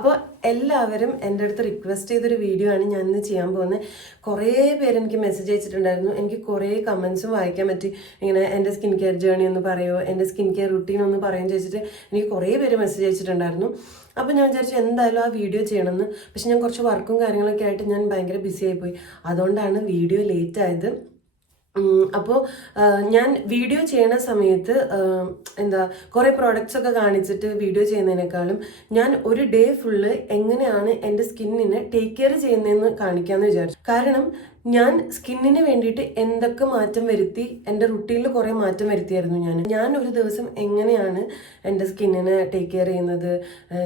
അപ്പോൾ എല്ലാവരും എൻ്റെ അടുത്ത് റിക്വസ്റ്റ് ചെയ്തൊരു വീഡിയോ ആണ് ഞാൻ ഇന്ന് ചെയ്യാൻ പോകുന്നത്. കുറേ പേര് എനിക്ക് മെസ്സേജ് അയച്ചിട്ടുണ്ടായിരുന്നു. എനിക്ക് കുറേ കമൻസും വായിക്കാൻ പറ്റി. ഇങ്ങനെ എൻ്റെ സ്കിൻ കെയർ ജേർണി ഒന്ന് പറയുമോ, എൻ്റെ സ്കിൻ കെയർ റുട്ടീൻ ഒന്ന് പറയുമെന്ന് ചോദിച്ചിട്ട് എനിക്ക് കുറേ പേര് മെസ്സേജ് അയച്ചിട്ടുണ്ടായിരുന്നു. അപ്പോൾ ഞാൻ വിചാരിച്ചു എന്തായാലും ആ വീഡിയോ ചെയ്യണമെന്ന്. പക്ഷെ ഞാൻ കുറച്ച് വർക്കും കാര്യങ്ങളൊക്കെ ആയിട്ട് ഞാൻ ഭയങ്കര ബിസി ആയിപ്പോയി. അതുകൊണ്ടാണ് വീഡിയോ ലേറ്റ് ആയത്. അപ്പോൾ ഞാൻ വീഡിയോ ചെയ്യുന്ന സമയത്ത് എന്താ കുറേ പ്രോഡക്റ്റ്സ് ഒക്കെ കാണിച്ചിട്ട് വീഡിയോ ചെയ്യുന്നതിനേക്കാളും ഞാൻ ഒരു ഡേ ഫുള്ള് എങ്ങനെയാണ് എൻ്റെ സ്കിന്നിനെ ടേക്ക് കെയർ ചെയ്യുന്നതെന്ന് കാണിക്കാമെന്ന് വിചാരിച്ചു. കാരണം ഞാൻ സ്കിന്നിന് വേണ്ടിയിട്ട് എന്തൊക്കെ മാറ്റം വരുത്തി, എൻ്റെ റുട്ടീനിൽ കുറേ മാറ്റം വരുത്തിയായിരുന്നു. ഞാൻ ഒരു ദിവസം എങ്ങനെയാണ് എൻ്റെ സ്കിന്നിനെ ടേക്ക് കെയർ ചെയ്യുന്നത്,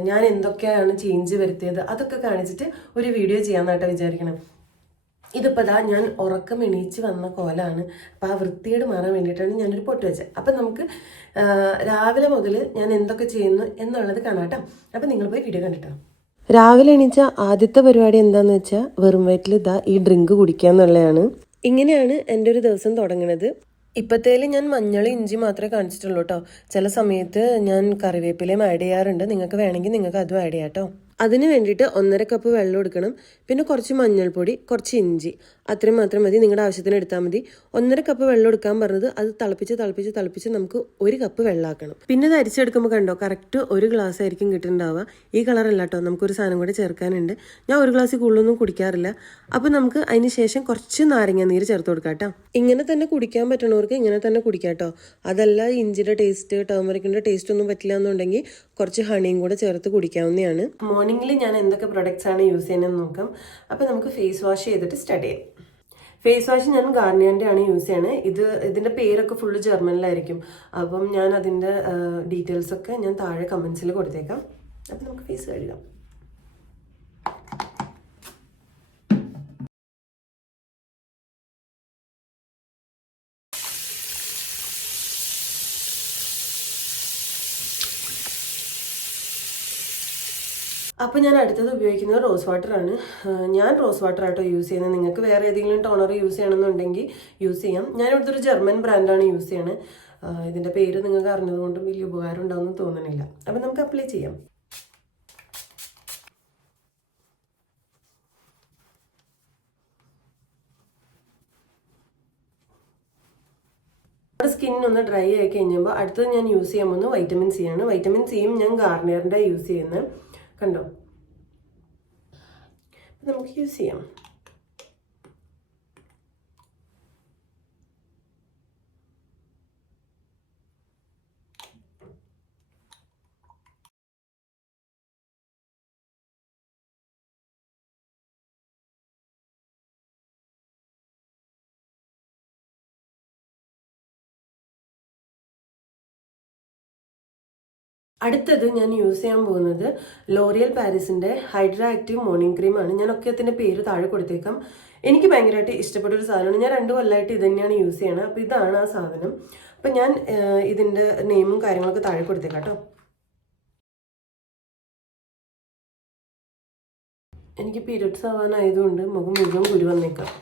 ഞാൻ എന്തൊക്കെയാണ് ചേഞ്ച് വരുത്തിയത്, അതൊക്കെ കാണിച്ചിട്ട് ഒരു വീഡിയോ ചെയ്യാമെന്നായിട്ട് വിചാരിക്കണം. ഇതിപ്പോൾ ഞാൻ ഉറക്കം എണീച്ച് വന്ന കോലാണ്. അപ്പോൾ ആ വൃത്തിയേട് മാറാൻ വേണ്ടിയിട്ടാണ് ഞാനൊരു പൊട്ട് വെച്ചത്. അപ്പം നമുക്ക് രാവിലെ മുതൽ ഞാൻ എന്തൊക്കെ ചെയ്യുന്നു എന്നുള്ളത് കാണാട്ടോ. അപ്പം നിങ്ങൾ പോയി വീഡിയോ കണ്ടിട്ടോ. രാവിലെ എണീച്ച ആദ്യത്തെ പരിപാടി എന്താണെന്ന് വെച്ചാൽ വെറും വയറ്റിൽ ഈ ഡ്രിങ്ക് കുടിക്കുക എന്നുള്ളതാണ്. ഇങ്ങനെയാണ് എൻ്റെ ഒരു ദിവസം തുടങ്ങുന്നത്. ഇപ്പോഴത്തേൽ ഞാൻ മഞ്ഞൾ ഇഞ്ചി മാത്രമേ കാണിച്ചിട്ടുള്ളൂ കേട്ടോ. ചില സമയത്ത് ഞാൻ കറിവേപ്പിലയും ആഡ് ചെയ്യാറുണ്ട്. നിങ്ങൾക്ക് വേണമെങ്കിൽ നിങ്ങൾക്ക് അതും ആഡ് ചെയ്യാം കേട്ടോ. അതിന് വേണ്ടിയിട്ട് 1.5 കപ്പ് വെള്ളം എടുക്കണം. പിന്നെ കുറച്ച് മഞ്ഞൾപ്പൊടി, കുറച്ച് ഇഞ്ചി, അത്രയും മാത്രം മതി. നിങ്ങളുടെ ആവശ്യത്തിന് എടുത്താൽ മതി. 1.5 കപ്പ് വെള്ളം എടുക്കാൻ പറഞ്ഞത് അത് തിളപ്പിച്ച് നമുക്ക് 1 കപ്പ് വെള്ളമാക്കണം. പിന്നെ ഇത് അരിച്ചെടുക്കുമ്പോൾ കണ്ടോ കറക്റ്റ് 1 ഗ്ലാസ് ആയിരിക്കും കിട്ടുന്നുണ്ടാവുക. ഈ കളറല്ല കേട്ടോ, നമുക്കൊരു സാധനം കൂടെ ചേർക്കാനുണ്ട്. ഞാൻ 1 ഗ്ലാസ് കൂടുതലൊന്നും കുടിക്കാറില്ല. അപ്പോൾ നമുക്ക് അതിന് ശേഷം കുറച്ച് നാരങ്ങ നീര് ചേർത്ത് കൊടുക്കാം കേട്ടോ. ഇങ്ങനെ തന്നെ കുടിക്കാൻ പറ്റണവർക്ക് ഇങ്ങനെ തന്നെ കുടിക്കാം കേട്ടോ. അതല്ല ഇഞ്ചിയുടെ ടേസ്റ്റ്, ടർമറിക്കിൻ്റെ ടേസ്റ്റ് ഒന്നും പറ്റില്ല എന്നുണ്ടെങ്കിൽ കുറച്ച് ഹണിയും കൂടെ ചേർത്ത് കുടിക്കാവുന്നതാണ്. മോർണിംഗിൽ ഞാൻ എന്തൊക്കെ പ്രൊഡക്ട്സ് ആണ് യൂസ് ചെയ്യുന്നതെന്ന് നോക്കാം. അപ്പോൾ നമുക്ക് ഫേസ് വാഷ് ചെയ്തിട്ട് സ്റ്റാർട്ട് ചെയ്യാം. ഫേസ് വാഷ് ഞാൻ ഗാർണിയറിൻ്റെ ആണ് യൂസ് ചെയ്യണത്. ഇതിൻ്റെ പേരൊക്കെ ഫുള്ള് ജർമ്മനിലായിരിക്കും. അപ്പം ഞാൻ അതിൻ്റെ ഡീറ്റെയിൽസൊക്കെ ഞാൻ താഴെ കമൻസിൽ കൊടുത്തേക്കാം. അപ്പം നമുക്ക് ഫേസ് കഴുകാം. അപ്പോൾ ഞാൻ അടുത്തത് ഉപയോഗിക്കുന്നത് റോസ് വാട്ടറാണ്. ഞാൻ റോസ് വാട്ടർ ആട്ടോ യൂസ് ചെയ്യുന്നത്. നിങ്ങൾക്ക് വേറെ ഏതെങ്കിലും ടോണർ യൂസ് ചെയ്യണമെന്നുണ്ടെങ്കിൽ യൂസ് ചെയ്യാം. ഞാൻ ഇവിടുത്തെ ഒരു ജർമ്മൻ ബ്രാൻഡാണ് യൂസ് ചെയ്യണത്. ഇതിൻ്റെ പേര് നിങ്ങൾക്ക് അറിഞ്ഞതുകൊണ്ടും വലിയ ഉപകാരം ഉണ്ടാവുമെന്ന് തോന്നുന്നില്ല. അപ്പം നമുക്ക് അപ്ലൈ ചെയ്യാം. നമ്മുടെ സ്കിന്നൊന്ന് ഡ്രൈ ആയി കഴിഞ്ഞപ്പോൾ അടുത്തത് ഞാൻ യൂസ് ചെയ്യാൻ പോകുന്നത് വൈറ്റമിൻ സി ആണ്. വൈറ്റമിൻ സിയും ഞാൻ ഗാർണിയറിൻ്റെ യൂസ് ചെയ്യുന്നത്. കണ്ടോ, നമുക്ക് യൂസ് ചെയ്യാം. അടുത്തത് ഞാൻ യൂസ് ചെയ്യാൻ പോകുന്നത് ലോറിയൽ പാരീസിൻ്റെ ഹൈഡ്രാ ആക്റ്റീവ് മോർണിംഗ് ക്രീമാണ്. ഞാൻ ഒക്കത്തിൻ്റെ പേര് താഴെ കൊടുത്തേക്കാം. എനിക്ക് ഭയങ്കരമായിട്ട് ഇഷ്ടപ്പെട്ട ഒരു സാധനമാണ്. ഞാൻ 2 കൊല്ലമായിട്ട് ഇത് തന്നെയാണ് യൂസ് ചെയ്യണത്. അപ്പോൾ ഇതാണ് ആ സാധനം. അപ്പം ഞാൻ ഇതിൻ്റെ നെയിമും കാര്യങ്ങളൊക്കെ താഴെ കൊടുത്തേക്കാം കേട്ടോ. എനിക്ക് പീരിയഡ്സ് ആവാനായതുകൊണ്ട് മുഖം മുഴുവൻ കുരു വന്നേക്കാം.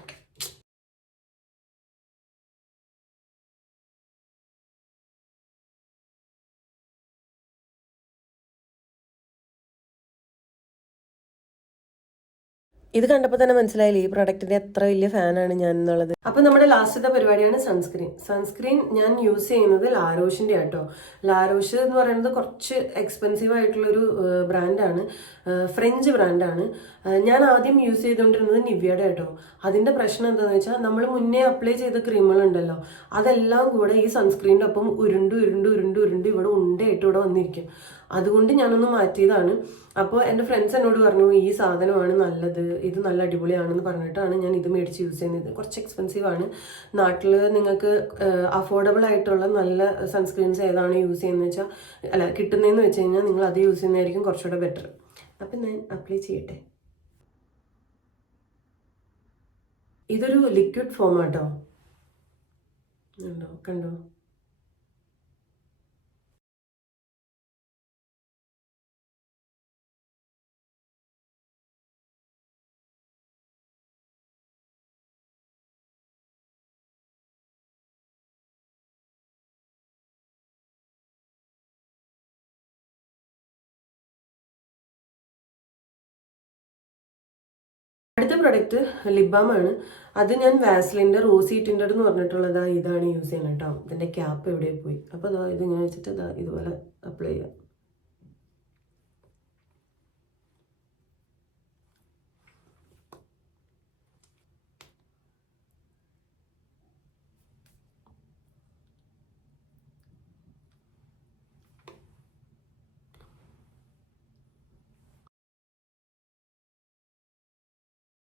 ഇത് കണ്ടപ്പോൾ തന്നെ മനസ്സിലായില്ലേ ഈ പ്രൊഡക്റ്റിന്റെ എത്ര വലിയ ഫാനാണ് ഞാൻ എന്നുള്ളത്. അപ്പൊ നമ്മുടെ ലാസ്റ്റത്തെ പരിപാടിയാണ് സൺസ്ക്രീൻ ഞാൻ യൂസ് ചെയ്യുന്നത് ലാരോഷിന്റെ ആട്ടോ. ലാരോഷ് എന്ന് പറയുന്നത് കുറച്ച് എക്സ്പെൻസീവ് ആയിട്ടുള്ളൊരു ബ്രാൻഡാണ്, ഫ്രഞ്ച് ബ്രാൻഡാണ്. ഞാൻ ആദ്യം യൂസ് ചെയ്തുകൊണ്ടിരുന്നത് നിവ്യയുടെ ആട്ടോ. അതിന്റെ പ്രശ്നം എന്താണെന്ന് വെച്ചാൽ നമ്മൾ മുന്നേ അപ്ലൈ ചെയ്ത ക്രീമുകളുണ്ടല്ലോ, അതെല്ലാം കൂടെ ഈ സൺസ്ക്രീനിൻ്റെ ഒപ്പം ഉരുണ്ട് ഇവിടെ ഉണ്ടയായിട്ട് ഇവിടെ വന്നിരിക്കും. അതുകൊണ്ട് ഞാനൊന്ന് മാറ്റിയതാണ്. അപ്പോൾ എൻ്റെ ഫ്രണ്ട്സ് എന്നോട് പറഞ്ഞു ഈ സാധനമാണ് നല്ലത്, ഇത് നല്ല അടിപൊളിയാണെന്ന് പറഞ്ഞിട്ടാണ് ഞാൻ ഇത് മേടിച്ച് യൂസ് ചെയ്യുന്നത്. കുറച്ച് എക്സ്പെൻസീവ് ആണ്. നാട്ടിൽ നിങ്ങൾക്ക് അഫോർഡബിൾ ആയിട്ടുള്ള നല്ല സൺസ്ക്രീൻസ് ഏതാണ് യൂസ് ചെയ്യുന്നത് വെച്ചാൽ കിട്ടുന്നതെന്ന് വെച്ച് കഴിഞ്ഞാൽ നിങ്ങൾ അത് യൂസ് ചെയ്യുന്നതായിരിക്കും കുറച്ചുകൂടെ ബെറ്റർ. അപ്പം ഞാൻ അപ്ലൈ ചെയ്യട്ടെ. ഇതൊരു ലിക്വിഡ് ഫോം ആട്ടോ. കണ്ടോ. അടുത്ത പ്രൊഡക്റ്റ് ലിപ് ബാം ആണ്. അത് ഞാൻ വാസ്ലിൻ്റെ റോസി ടിൻഡഡ് എന്ന് പറഞ്ഞിട്ടുള്ളത് ഇതാണ് യൂസ് ചെയ്യുന്നത് കേട്ടോ. ഇതിൻ്റെ ക്യാപ്പ് എവിടെ പോയി. അപ്പോൾ ഇതിങ്ങനെ വെച്ചിട്ട് ഇതുപോലെ അപ്ലൈ ചെയ്യാം.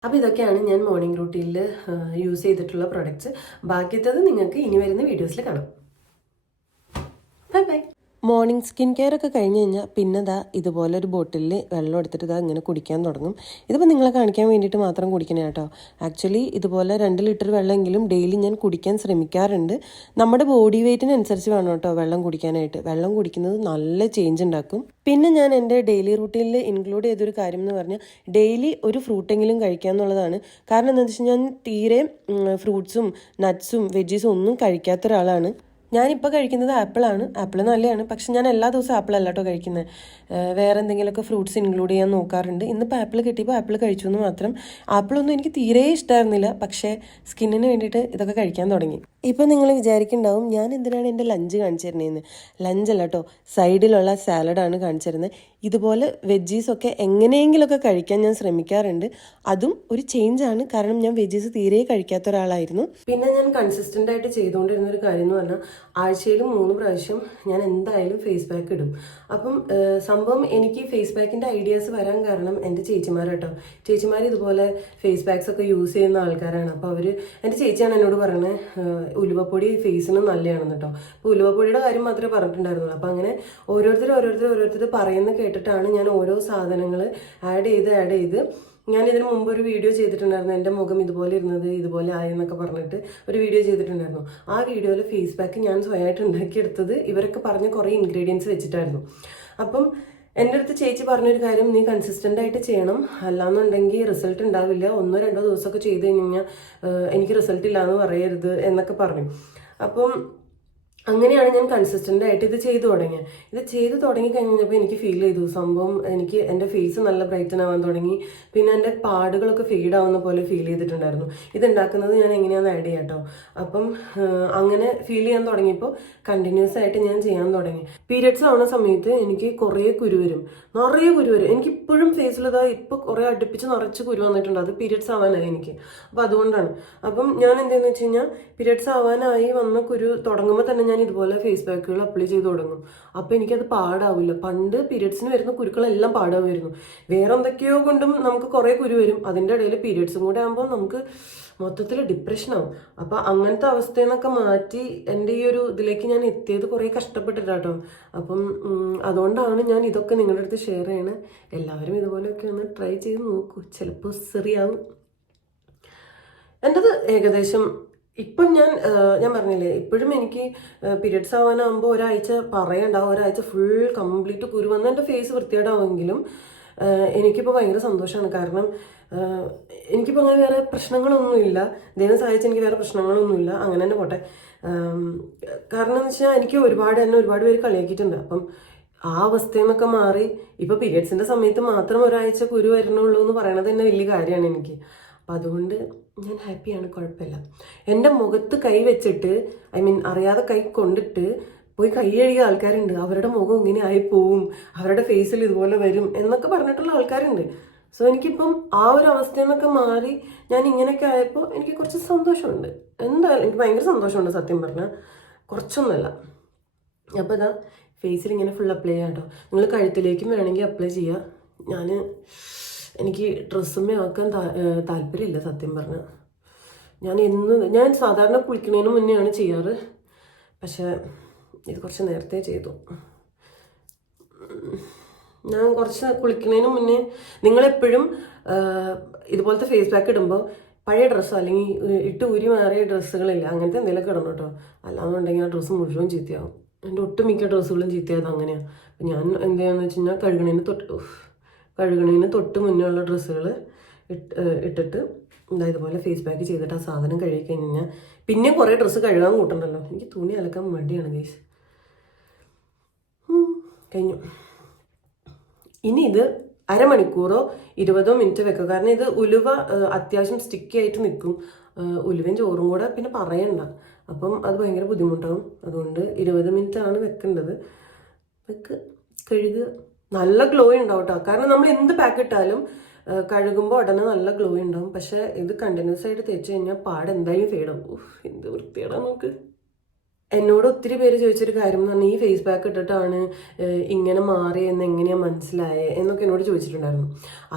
അപ്പോൾ ഇതൊക്കെയാണ് ഞാൻ മോർണിംഗ് റൂട്ടീനിൽ യൂസ് ചെയ്തിട്ടുള്ള പ്രൊഡക്ട്സ്. ബാക്കിയത്തത് നിങ്ങൾക്ക് ഇനി വരുന്ന വീഡിയോസിൽ കാണാം. Bye bye. Morning skin care ഒക്കെ കഴിഞ്ഞ് കഴിഞ്ഞാൽ പിന്നെ ഇതുപോലെ ഒരു ബോട്ടിലിൽ വെള്ളം എടുത്തിട്ട് ഇങ്ങനെ കുടിക്കാൻ തുടങ്ങും. ഇതിപ്പോൾ നിങ്ങളെ കാണിക്കാൻ വേണ്ടിയിട്ട് മാത്രം കുടിക്കണേ കേട്ടോ. ആക്ച്വലി ഇതുപോലെ 2 ലിറ്റർ വെള്ളമെങ്കിലും ഡെയിലി ഞാൻ കുടിക്കാൻ ശ്രമിക്കാറുണ്ട്. നമ്മുടെ ബോഡി വെയ്റ്റിനനുസരിച്ച് വേണം കേട്ടോ വെള്ളം കുടിക്കാനായിട്ട്. വെള്ളം കുടിക്കുന്നത് നല്ല ചേഞ്ച് ഉണ്ടാക്കും. പിന്നെ ഞാൻ എൻ്റെ ഡെയിലി റൂട്ടീനിൽ ഇൻക്ലൂഡ് ചെയ്തൊരു കാര്യം എന്ന് പറഞ്ഞാൽ ഡെയിലി ഒരു ഫ്രൂട്ടെങ്കിലും കഴിക്കുക എന്നുള്ളതാണ്. കാരണം എന്താണെന്ന് വെച്ചാൽ ഞാൻ തീരെ ഫ്രൂട്ട്സും നട്ട്സും വെജീസും ഒന്നും കഴിക്കാത്ത ഒരാളാണ്. ഞാനിപ്പോൾ കഴിക്കുന്നത് ആപ്പിളാണ്. ആപ്പിൾ നല്ലതാണ്, പക്ഷെ ഞാൻ എല്ലാ ദിവസവും ആപ്പിളല്ല കേട്ടോ കഴിക്കുന്നത്. വേറെ എന്തെങ്കിലുമൊക്കെ ഫ്രൂട്ട്സ് ഇൻക്ലൂഡ് ചെയ്യാൻ നോക്കാറുണ്ട്. ഇന്നിപ്പോൾ ആപ്പിൾ കിട്ടിയപ്പോൾ ആപ്പിൾ കഴിച്ചു എന്ന് മാത്രം. ആപ്പിളൊന്നും എനിക്ക് തീരെ ഇഷ്ടമായിരുന്നില്ല, പക്ഷേ സ്കിന്നിന് വേണ്ടിയിട്ട് ഇതൊക്കെ കഴിക്കാൻ തുടങ്ങി. ഇപ്പോൾ നിങ്ങൾ വിചാരിക്കുന്നുണ്ടാവും ഞാൻ എന്തിനാണ് എൻ്റെ ലഞ്ച് കാണിച്ചു തരുന്നതെന്ന്. ലഞ്ചല്ല കേട്ടോ, സൈഡിലുള്ള സാലഡാണ് കാണിച്ചു തരുന്നത്. ഇതുപോലെ വെജീസൊക്കെ എങ്ങനെയെങ്കിലുമൊക്കെ കഴിക്കാൻ ഞാൻ ശ്രമിക്കാറുണ്ട്. അതും ഒരു ചേഞ്ചാണ്, കാരണം ഞാൻ വെജീസ് തീരെ കഴിക്കാത്ത ഒരാളായിരുന്നു. പിന്നെ ഞാൻ കൺസിസ്റ്റൻ്റ് ആയിട്ട് ചെയ്തുകൊണ്ടിരുന്ന ഒരു കാര്യം എന്ന് പറഞ്ഞാൽ ആഴ്ചയിൽ 3 പ്രാവശ്യം ഞാൻ എന്തായാലും ഫേസ് പാക്ക് ഇടും. അപ്പം സംഭവം എനിക്ക് ഫേസ് പാക്കിൻ്റെ ഐഡിയാസ് വരാൻ കാരണം എൻ്റെ ചേച്ചിമാരാട്ടോ. ചേച്ചിമാർ ഇതുപോലെ ഫേസ് പാക്സ് ഒക്കെ യൂസ് ചെയ്യുന്ന ആൾക്കാരാണ്. അപ്പോൾ എൻ്റെ ചേച്ചിയാണ് എന്നോട് പറയുന്നത് ഉലുവപ്പൊടി ഫേസിന് നല്ലതാണെന്ന് കേട്ടോ. അപ്പോൾ ഉലുവപ്പൊടിയുടെ കാര്യം മാത്രമേ പറഞ്ഞിട്ടുണ്ടായിരുന്നുള്ളൂ. അപ്പോൾ അങ്ങനെ ഓരോരുത്തർ പറയുന്ന കേട്ടിട്ടാണ് ഞാൻ ഓരോ സാധനങ്ങൾ ആഡ് ചെയ്ത് ഞാൻ ഇതിന് മുമ്പ് ഒരു വീഡിയോ ചെയ്തിട്ടുണ്ടായിരുന്നു. എൻ്റെ മുഖം ഇതുപോലെ ഇരുന്നത് ഇതുപോലെ ആയെന്നൊക്കെ പറഞ്ഞിട്ട് ഒരു വീഡിയോ ചെയ്തിട്ടുണ്ടായിരുന്നു. ആ വീഡിയോയിൽ ഫേസ് പാക്ക് ഞാൻ സ്വയമായിട്ട് ഉണ്ടാക്കിയെടുത്തത് ഇവരൊക്കെ പറഞ്ഞ കുറേ ഇൻഗ്രീഡിയൻസ് വെച്ചിട്ടായിരുന്നു. അപ്പം എൻ്റെ അടുത്ത് ചേച്ചി പറഞ്ഞൊരു കാര്യം, നീ കൺസിസ്റ്റൻ്റ് ആയിട്ട് ചെയ്യണം, അല്ലാന്നുണ്ടെങ്കിൽ റിസൾട്ട് ഉണ്ടാവില്ല. 1-2 ദിവസമൊക്കെ ചെയ്ത് കഴിഞ്ഞാൽ എനിക്ക് റിസൾട്ട് ഇല്ലയെന്ന് പറയരുത് എന്നൊക്കെ പറഞ്ഞു. അപ്പം അങ്ങനെയാണ് ഞാൻ കൺസിസ്റ്റൻ്റ് ആയിട്ട് ഇത് ചെയ്തു തുടങ്ങിയത്. ഇത് ചെയ്ത് തുടങ്ങി കഴിഞ്ഞപ്പോൾ എനിക്ക് ഫീൽ ചെയ്തു സംഭവം, എനിക്ക് എൻ്റെ ഫേസ് നല്ല ബ്രൈറ്റൻ ആവാൻ തുടങ്ങി. പിന്നെ എൻ്റെ പാടുകളൊക്കെ ഫെയ്ഡ് ആവുന്ന പോലെ ഫീൽ ചെയ്തിട്ടുണ്ടായിരുന്നു. ഇതുണ്ടാക്കുന്നത് ഞാൻ എങ്ങനെയാണെന്ന് ആഡ് ചെയ്യാം കേട്ടോ. അപ്പം അങ്ങനെ ഫീൽ ചെയ്യാൻ തുടങ്ങിയപ്പോൾ കണ്ടിന്യൂസ് ആയിട്ട് ഞാൻ ചെയ്യാൻ തുടങ്ങി. പീരിയഡ്സ് ആവുന്ന സമയത്ത് എനിക്ക് കുറേ കുരു വരും, നിറയെ കുരു വരും. എനിക്കിപ്പോഴും ഫേസിൽ ഇപ്പോൾ കുറേ അടുപ്പിച്ച് നിറച്ച് കുരു വന്നിട്ടുണ്ട്. അത് പീരിയഡ്സ് ആവാനായി എനിക്ക്. അപ്പോൾ അതുകൊണ്ടാണ്. അപ്പം ഞാൻ എന്താണെന്ന് വെച്ച് കഴിഞ്ഞാൽ പീരിയഡ്സ് ആവാനായി വന്ന കുരു തുടങ്ങുമ്പോൾ തന്നെ ഞാൻ ഇതുപോലെ ഫേസ് പാക്കുകൾ അപ്ലൈ ചെയ്ത് തുടങ്ങും. അപ്പോൾ എനിക്കത് പാടാവില്ല. പണ്ട് പീരിയഡ്സിന് വരുന്ന കുരുക്കളെല്ലാം പാടാവുമായിരുന്നു. വേറെ എന്തൊക്കെയോ കൊണ്ടും നമുക്ക് കുറേ കുരു വരും. അതിൻ്റെ ഇടയിൽ പീരിയഡ്സും കൂടെ ആകുമ്പോൾ നമുക്ക് മൊത്തത്തിൽ ഡിപ്രഷനാവും. അപ്പോൾ അങ്ങനത്തെ അവസ്ഥയിൽ നിന്നൊക്കെ മാറ്റി എൻ്റെ ഈ ഒരു ഇതിലേക്ക് ഞാൻ എത്തിയത് കുറേ കഷ്ടപ്പെട്ടിട്ടാട്ടോ. അപ്പം അതുകൊണ്ടാണ് ഞാൻ ഇതൊക്കെ നിങ്ങളുടെ അടുത്ത് ഷെയർ ചെയ്യണത്. എല്ലാവരും ഇതുപോലെയൊക്കെ ഒന്ന് ട്രൈ ചെയ്ത് നോക്കൂ, ചിലപ്പോൾ ശരിയാവും. എൻ്റെത് ഏകദേശം ഇപ്പം ഞാൻ പറഞ്ഞില്ലേ, ഇപ്പോഴും എനിക്ക് പീരിയഡ്സ് ആവാനാകുമ്പോൾ ഒരാഴ്ച പറയണ്ടാവും, ഒരാഴ്ച ഫുൾ കംപ്ലീറ്റ് കുരു വന്ന് എൻ്റെ ഫേസ് വൃത്തികേടാവുമെങ്കിലും എനിക്കിപ്പോൾ ഭയങ്കര സന്തോഷമാണ്. കാരണം എനിക്കിപ്പോൾ അങ്ങനെ വേറെ പ്രശ്നങ്ങളൊന്നുമില്ല. ദൈവം സഹായിച്ച് എനിക്ക് വേറെ പ്രശ്നങ്ങളൊന്നുമില്ല. അങ്ങനെ തന്നെ പോട്ടെ. കാരണം എന്ന് വെച്ചാൽ എനിക്ക് ഒരുപാട് പേര് കളിയാക്കിയിട്ടുണ്ട്. അപ്പം ആ അവസ്ഥയിൽ നിന്നൊക്കെ മാറി ഇപ്പോൾ പീരിയഡ്സിൻ്റെ സമയത്ത് മാത്രം ഒരാഴ്ച കുരു വരണുള്ളൂ എന്ന് പറയണത് തന്നെ വലിയ കാര്യമാണ് എനിക്ക്. അപ്പം അതുകൊണ്ട് ഞാൻ ഹാപ്പിയാണ്, കുഴപ്പമില്ല. എൻ്റെ മുഖത്ത് കൈ വെച്ചിട്ട് അറിയാതെ കൈ കൊണ്ടിട്ട് പോയി കൈ കഴുകിയ ആൾക്കാരുണ്ട്. അവരുടെ മുഖം ഇങ്ങനെ ആയി പോവും, അവരുടെ ഫേസിൽ ഇതുപോലെ വരും എന്നൊക്കെ പറഞ്ഞിട്ടുള്ള ആൾക്കാരുണ്ട്. സോ എനിക്കിപ്പം ആ ഒരു അവസ്ഥയിൽ നിന്നൊക്കെ മാറി ഞാൻ ഇങ്ങനെയൊക്കെ ആയപ്പോൾ എനിക്ക് കുറച്ച് സന്തോഷമുണ്ട്. എന്തായാലും എനിക്ക് ഭയങ്കര സന്തോഷമുണ്ട് സത്യം പറഞ്ഞാൽ, കുറച്ചൊന്നുമല്ല. അപ്പോൾ ഇതാ ഫേസിൽ ഇങ്ങനെ ഫുൾ അപ്ലൈ ചെയ്യാം കേട്ടോ. നിങ്ങൾ കഴുത്തിലേക്കും വേണമെങ്കിൽ അപ്ലൈ ചെയ്യുക. എനിക്ക് ഡ്രസ്സുമ്മേ ആക്കാൻ താല്പര്യമില്ല സത്യം പറഞ്ഞാൽ. ഞാൻ സാധാരണ കുളിക്കുന്നതിന് മുന്നെയാണ് ചെയ്യാറ്, പക്ഷേ ഇത് കുറച്ച് നേരത്തെ ചെയ്തു. ഞാൻ കുറച്ച് കുളിക്കുന്നതിന് മുന്നേ നിങ്ങളെപ്പോഴും ഇതുപോലത്തെ ഫേസ് പാക്ക് ഇടുമ്പോൾ പഴയ ഡ്രസ്സോ അല്ലെങ്കിൽ ഇട്ട് ഊരി മാറിയ ഡ്രസ്സുകളില്ല, അങ്ങനത്തെ എന്തെങ്കിലുമൊക്കെ ഇടണം കേട്ടോ. അല്ലാന്നുണ്ടെങ്കിൽ ആ ഡ്രസ്സ് മുഴുവൻ ചീത്തയാവും. എൻ്റെ ഒട്ടുമിക്ക ഡ്രസ്സുകളും ചീത്തയായത് അങ്ങനെയാണ്. അപ്പം ഞാൻ എന്ത് ചെയ്യാന്ന് വെച്ച് കഴിഞ്ഞാൽ കഴുകണതിന് തൊട്ട് മുന്നേ ഉള്ള ഡ്രസ്സുകൾ ഇട്ടിട്ട് ഇതുപോലെ ഫേസ് പാക്ക് ചെയ്തിട്ട് ആ സാധനം കഴുകി കഴിഞ്ഞാൽ പിന്നെ കുറേ ഡ്രസ്സ് കഴുകാൻ കൂട്ടണ്ടല്ലോ. എനിക്ക് തുണി അലക്കാൻ മടിയാണ് ഗൈസ്. കഴിഞ്ഞു. ഇനി ഇത് അരമണിക്കൂറോ 20 മിനിറ്റ് വെക്കുക. കാരണം ഇത് ഉലുവ അത്യാവശ്യം സ്റ്റിക്കി ആയിട്ട് നിൽക്കും. ഉലുവയും ചോറും കൂടെ പിന്നെ പറയണ്ട, അപ്പം അത് ഭയങ്കര ബുദ്ധിമുട്ടാവും. അതുകൊണ്ട് 20 മിനിറ്റ് ആണ് വെക്കേണ്ടത്. കഴുകുക. നല്ല ഗ്ലോ ഉണ്ടാവും കേട്ടോ. കാരണം നമ്മൾ എന്ത് പാക്ക് ഇട്ടാലും കഴുകുമ്പോൾ ഉടനെ നല്ല ഗ്ലോ ഉണ്ടാവും. പക്ഷെ ഇത് കണ്ടിന്യൂസ് ആയിട്ട് തേച്ച് കഴിഞ്ഞാൽ പാട് എന്തായാലും ഫെയ്ഡാവും. എന്ത് വൃത്തിയാടാ നോക്ക്. എന്നോട് ഒത്തിരി പേര് ചോദിച്ചൊരു കാര്യം എന്ന് പറഞ്ഞാൽ ഈ ഫേസ് പാക്ക് ഇട്ടിട്ടാണ് ഇങ്ങനെ മാറിയെന്ന് എങ്ങനെയാണ് മനസ്സിലായേ എന്നൊക്കെ എന്നോട് ചോദിച്ചിട്ടുണ്ടായിരുന്നു.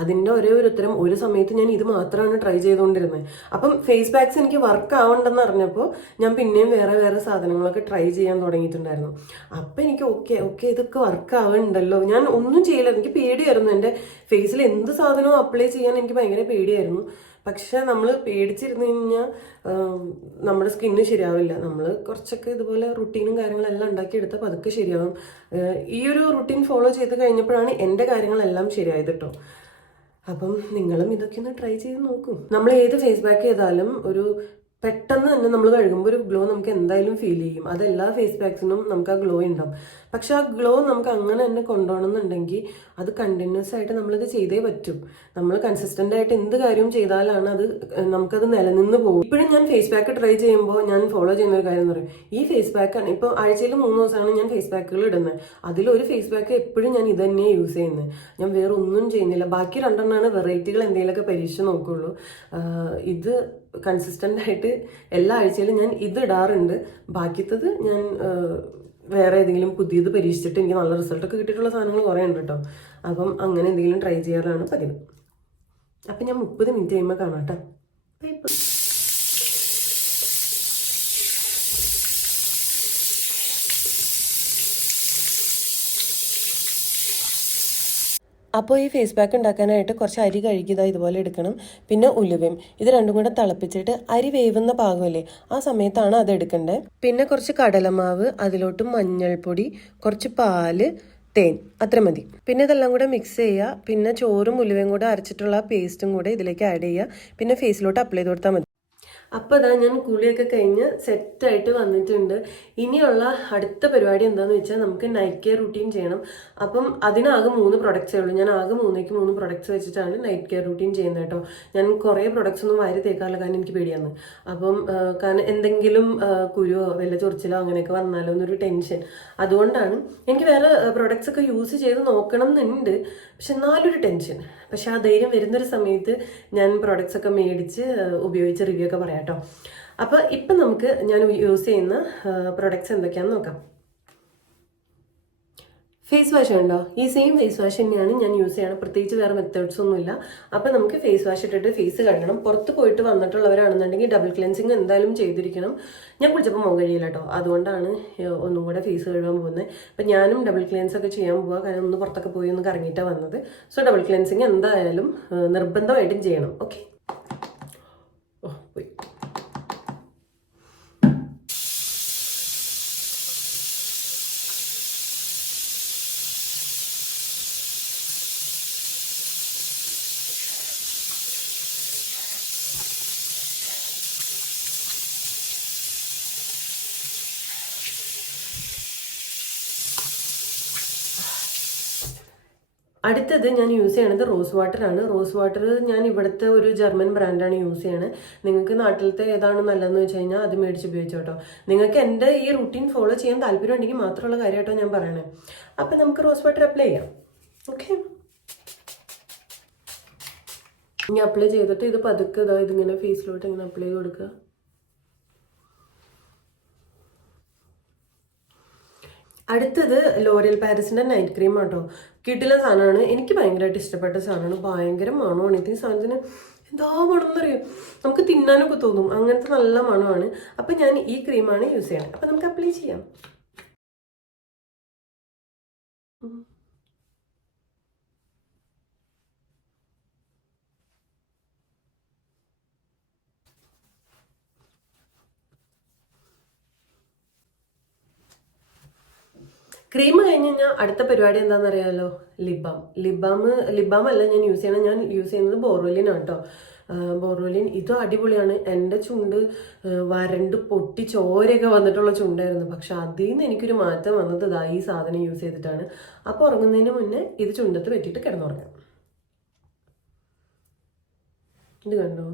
അതിൻ്റെ ഒരേ ഒരു ഉത്തരം, ഒരു സമയത്ത് ഞാൻ ഇത് മാത്രമാണ് ട്രൈ ചെയ്തുകൊണ്ടിരുന്നത്. അപ്പം ഫേസ് പാക്സ് എനിക്ക് വർക്ക് ആവണ്ടെന്ന് അറിഞ്ഞപ്പോൾ ഞാൻ പിന്നെയും വേറെ വേറെ സാധനങ്ങളൊക്കെ ട്രൈ ചെയ്യാൻ തുടങ്ങിയിട്ടുണ്ടായിരുന്നു. അപ്പം എനിക്ക് ഓക്കെ ഇതൊക്കെ വർക്ക് ആവുന്നുണ്ടല്ലോ. ഞാൻ ഒന്നും ചെയ്യില്ല, എനിക്ക് പേടിയായിരുന്നു. എൻ്റെ ഫേസിൽ എന്ത് സാധനവും അപ്ലൈ ചെയ്യാൻ എനിക്ക് ഭയങ്കര പേടിയായിരുന്നു. പക്ഷെ നമ്മൾ പേടിച്ചിരുന്നു കഴിഞ്ഞാൽ നമ്മുടെ സ്കിന്ന് ശരിയാവില്ല. നമ്മൾ കുറച്ചൊക്കെ ഇതുപോലെ റുട്ടീനും കാര്യങ്ങളെല്ലാം ഉണ്ടാക്കിയെടുത്താൽ പതുക്കെ ശരിയാവും. ഈ ഒരു റുട്ടീൻ ഫോളോ ചെയ്ത് കഴിഞ്ഞപ്പോഴാണ് എൻ്റെ കാര്യങ്ങളെല്ലാം ശരിയായത് കേട്ടോ. അപ്പം നിങ്ങളും ഇതൊക്കെ ഒന്ന് ട്രൈ ചെയ്ത് നോക്കും. നമ്മൾ ഏത് ഫേസ് പാക്ക് ചെയ്താലും ഒരു പെട്ടെന്ന് തന്നെ നമ്മൾ കഴുകുമ്പോൾ ഒരു ഗ്ലോ നമുക്ക് എന്തായാലും ഫീൽ ചെയ്യും. അത് എല്ലാ ഫേസ് പാക്സിനും നമുക്ക് ആ ഗ്ലോ ഉണ്ടാവും. പക്ഷെ ആ ഗ്ലോ നമുക്ക് അങ്ങനെ തന്നെ കൊണ്ടുപോകണമെന്നുണ്ടെങ്കിൽ അത് കണ്ടിന്യൂസ് ആയിട്ട് നമ്മളിത് ചെയ്തേ പറ്റും. നമ്മൾ കൺസിസ്റ്റന്റ് ആയിട്ട് എന്ത് കാര്യവും ചെയ്താലാണ് അത് നമുക്കത് നിലനിന്ന് പോകും. ഇപ്പോഴും ഞാൻ ഫേസ് പാക്ക് ട്രൈ ചെയ്യുമ്പോൾ ഞാൻ ഫോളോ ചെയ്യുന്ന ഒരു കാര്യം എന്ന് പറയും, ഈ ഫേസ് പാക്കാണ് ഇപ്പോൾ ആഴ്ചയിൽ 3 ദിവസമാണ് ഞാൻ ഫേസ് പാക്കുകൾ ഇടുന്നത്. അതിലൊരു ഫേസ് പാക്ക് എപ്പോഴും ഞാൻ ഇത് തന്നെയാണ് യൂസ് ചെയ്യുന്നത്. ഞാൻ വേറെ ഒന്നും ചെയ്യുന്നില്ല. ബാക്കി 2 വെറൈറ്റികൾ എന്തെങ്കിലുമൊക്കെ പരീക്ഷിച്ച് നോക്കുള്ളൂ. ഇത് കൺസിസ്റ്റന്റ് ആയിട്ട് എല്ലാ ആഴ്ചയിലും ഞാൻ ഇത് ഇടാറുണ്ട്. ബാക്കിത്തത് ഞാൻ വേറെ ഏതെങ്കിലും പുതിയത് പരീക്ഷിച്ചിട്ട് എനിക്ക് നല്ല റിസൾട്ടൊക്കെ കിട്ടിയിട്ടുള്ള സാധനങ്ങൾ കുറേ ഉണ്ട് കേട്ടോ. അപ്പം അങ്ങനെ എന്തെങ്കിലും ട്രൈ ചെയ്യാറാണ് പതിവ്. അപ്പം ഞാൻ 30 മിനിറ്റ് കഴിയുമ്പോൾ കാണാം കേട്ടോ. അപ്പോൾ ഈ ഫേസ് പാക്ക് ഉണ്ടാക്കാനായിട്ട് കുറച്ച് അരി കഴുകിയതാ ഇതുപോലെ എടുക്കണം. പിന്നെ ഉലുവയും, ഇത് രണ്ടും കൂടെ തിളപ്പിച്ചിട്ട് അരി വേവുന്ന പാകമല്ലേ ആ സമയത്താണ് അത് എടുക്കേണ്ടത്. പിന്നെ കുറച്ച് കടലമാവ്, അതിലോട്ട് മഞ്ഞൾപ്പൊടി, കുറച്ച് പാല്, തേൻ, അത്ര മതി. പിന്നെ ഇതെല്ലാം കൂടെ മിക്സ് ചെയ്യുക. പിന്നെ ചോറും ഉലുവയും കൂടെ അരച്ചിട്ടുള്ള പേസ്റ്റും കൂടെ ഇതിലേക്ക് ആഡ് ചെയ്യുക. പിന്നെ ഫേസിലോട്ട് അപ്ലൈ ചെയ്ത് കൊടുത്താൽ മതി. അപ്പോൾ ഇതാ ഞാൻ കുളിയൊക്കെ കഴിഞ്ഞ് സെറ്റായിട്ട് വന്നിട്ടുണ്ട്. ഇനിയുള്ള അടുത്ത പരിപാടി എന്താണെന്ന് വെച്ചാൽ നമുക്ക് നൈറ്റ് കെയർ റുട്ടീൻ ചെയ്യണം. അപ്പം അതിനാകെ 3 പ്രൊഡക്ട്സേ ഉള്ളൂ. ഞാൻ ആകെ 3 പ്രൊഡക്ട്സ് വെച്ചിട്ടാണ് നൈറ്റ് കെയർ റുട്ടീൻ ചെയ്യുന്നത് കേട്ടോ. ഞാൻ കുറേ പ്രൊഡക്ട്സ് ഒന്നും വാരി തേക്കാറില്ല, കാരണം എനിക്ക് പേടിയാണ്. അപ്പം കാരണം എന്തെങ്കിലും കുരുവോ വല്ല ചൊറിച്ചിലോ അങ്ങനെയൊക്കെ വന്നാലോ എന്നൊരു ടെൻഷൻ. അതുകൊണ്ടാണ് എനിക്ക് വേറെ പ്രൊഡക്ട്സ് ഒക്കെ യൂസ് ചെയ്ത് നോക്കണം എന്നുണ്ട്, പക്ഷെ എന്നാലൊരു ടെൻഷൻ. പക്ഷെ ആ ധൈര്യം വരുന്നൊരു സമയത്ത് ഞാൻ പ്രൊഡക്ട്സ് ഒക്കെ മേടിച്ച് ഉപയോഗിച്ച് റിവ്യൂ ഒക്കെ പറയാം കേട്ടോ. അപ്പോൾ ഇപ്പം നമുക്ക് ഞാൻ യൂസ് ചെയ്യുന്ന പ്രൊഡക്ട്സ് എന്തൊക്കെയാണെന്ന് നോക്കാം. ഫേസ് വാഷ് ഉണ്ടോ? ഈ സെയിം ഫേസ് വാഷ് തന്നെയാണ് ഞാൻ യൂസ് ചെയ്യണം. പ്രത്യേകിച്ച് വേറെ മെത്തേഡ്സ് ഒന്നുമില്ല. അപ്പം നമുക്ക് ഫേസ് വാഷ് ഇട്ടിട്ട് ഫേസ് കഴുകണം. പുറത്ത് പോയിട്ട് വന്നിട്ടുള്ളവരാണെന്നുണ്ടെങ്കിൽ ഡബിൾ ക്ലെൻസിങ് എന്തായാലും ചെയ്തിരിക്കണം. ഞാൻ കുളിച്ചപ്പോൾ മുഖം കഴിയില്ല കേട്ടോ, അതുകൊണ്ടാണ് ഒന്നും കൂടെ ഫേസ് കഴുകാൻ പോകുന്നത്. അപ്പം ഞാനും ഡബിൾ ക്ലെൻസ് ഒക്കെ ചെയ്യാൻ പോവുക, കാരണം ഒന്ന് പുറത്തൊക്കെ പോയി ഒന്ന് കറങ്ങിയിട്ടാണ് വന്നത്. സോ ഡബിൾ ക്ലെൻസിങ് എന്തായാലും നിർബന്ധമായിട്ടും ചെയ്യണം. ഓക്കെ, പോയി. അടുത്തത് ഞാൻ യൂസ് ചെയ്യണത് റോസ് വാട്ടറാണ്. റോസ് വാട്ടർ ഞാൻ ഇവിടുത്തെ ഒരു ജർമ്മൻ ബ്രാൻഡാണ് യൂസ് ചെയ്യണത്. നിങ്ങൾക്ക് നാട്ടിലത്തെ ഏതാണ് നല്ലതെന്ന് വെച്ച് കഴിഞ്ഞാൽ അത് മേടിച്ച് ഉപയോഗിച്ചോ കേട്ടോ. നിങ്ങൾക്ക് എൻ്റെ ഈ റുട്ടീൻ ഫോളോ ചെയ്യാൻ താല്പര്യം ഉണ്ടെങ്കിൽ മാത്രമുള്ള കാര്യമായിട്ടോ ഞാൻ പറയണേ. അപ്പം നമുക്ക് റോസ് വാട്ടർ അപ്ലൈ ചെയ്യാം. ഓക്കെ, ഇനി അപ്ലൈ ചെയ്തിട്ട് ഇത് പതുക്കെ ഇതിങ്ങനെ ഫേസിലോട്ട് ഇങ്ങനെ അപ്ലൈ ചെയ്ത് കൊടുക്കുക. അടുത്തത് ലോറിയൽ പാരിസിൻ്റെ നൈറ്റ് ക്രീം ആട്ടോ. കിട്ടില്ല സാധനമാണ്, എനിക്ക് ഭയങ്കരമായിട്ട് ഇഷ്ടപ്പെട്ട സാധനമാണ്. ഭയങ്കര മണമാണ് ഇത്. ഈ സാധനത്തിന് എന്താ മണം എന്നറിയും, നമുക്ക് തിന്നാനൊക്കെ തോന്നും, അങ്ങനത്തെ നല്ല മണമാണ്. അപ്പം ഞാൻ ഈ ക്രീമാണ് യൂസ് ചെയ്യണത്. അപ്പം നമുക്ക് അപ്ലൈ ചെയ്യാം. ക്രീം കഴിഞ്ഞ് കഴിഞ്ഞാൽ അടുത്ത പരിപാടി എന്താണെന്ന് അറിയാമല്ലോ, ലിബാം അല്ല ഞാൻ യൂസ് ചെയ്യണം. ഞാൻ യൂസ് ചെയ്യുന്നത് ബോറോലിനാണ് കേട്ടോ. ബോറോലിൻ ഇത് അടിപൊളിയാണ്. എൻ്റെ ചുണ്ട് വരണ്ട് പൊട്ടി ചോരയൊക്കെ വന്നിട്ടുള്ള ചുണ്ടായിരുന്നു. പക്ഷെ അതിൽ നിന്ന് എനിക്കൊരു മാറ്റം വന്നത് ഈ സാധനം യൂസ് ചെയ്തിട്ടാണ്. അപ്പോൾ ഉറങ്ങുന്നതിന് മുന്നേ ഇത് ചുണ്ടത്ത് വെട്ടിയിട്ട് കിടന്നുറങ്ങാം. ഇത് കണ്ടോ,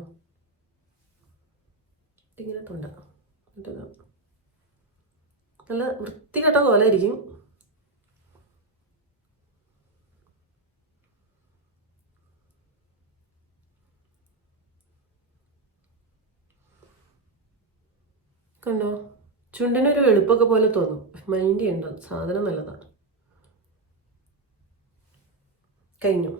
ഇങ്ങനെ തൊണ്ട നല്ല വൃത്തികെട്ട കോലായിരിക്കും. കണ്ടോ, ചുണ്ടിനൊരു വെളുപ്പൊക്കെ പോലെ തോന്നും. മൈൻഡ് ചെയ്യണ്ട, സാധനം നല്ലതാണ്. കഴിഞ്ഞു,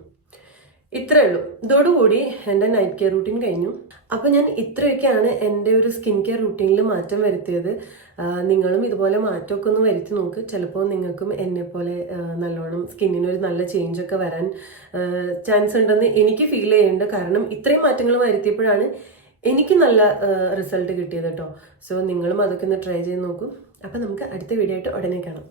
ഇത്രേ ഉള്ളൂ. ഇതോടുകൂടി എൻ്റെ നൈറ്റ് കെയർ റൂട്ടീൻ കഴിഞ്ഞു. അപ്പോൾ ഞാൻ ഇത്രയൊക്കെയാണ് എൻ്റെ ഒരു സ്കിൻ കെയർ റൂട്ടീനിൽ മാറ്റം വരുത്തിയത്. നിങ്ങളും ഇതുപോലെ മാറ്റമൊക്കെ ഒന്ന് വരുത്തി നോക്ക്. ചിലപ്പോൾ നിങ്ങൾക്കും എന്നെപ്പോലെ നല്ലോണം സ്കിന്നിനൊരു നല്ല ചേഞ്ചൊക്കെ വരാൻ ചാൻസ് ഉണ്ടെന്ന് എനിക്ക് ഫീൽ ചെയ്യുന്നുണ്ട്. കാരണം ഇത്രയും മാറ്റങ്ങൾ വരുത്തിയപ്പോഴാണ് എനിക്ക് നല്ല റിസൾട്ട് കിട്ടിയത് കേട്ടോ. സോ നിങ്ങളും അതൊക്കെ ഒന്ന് ട്രൈ ചെയ്ത് നോക്കും. അപ്പം നമുക്ക് അടുത്ത വീഡിയോ ആയിട്ട് ഉടനെ കാണാം.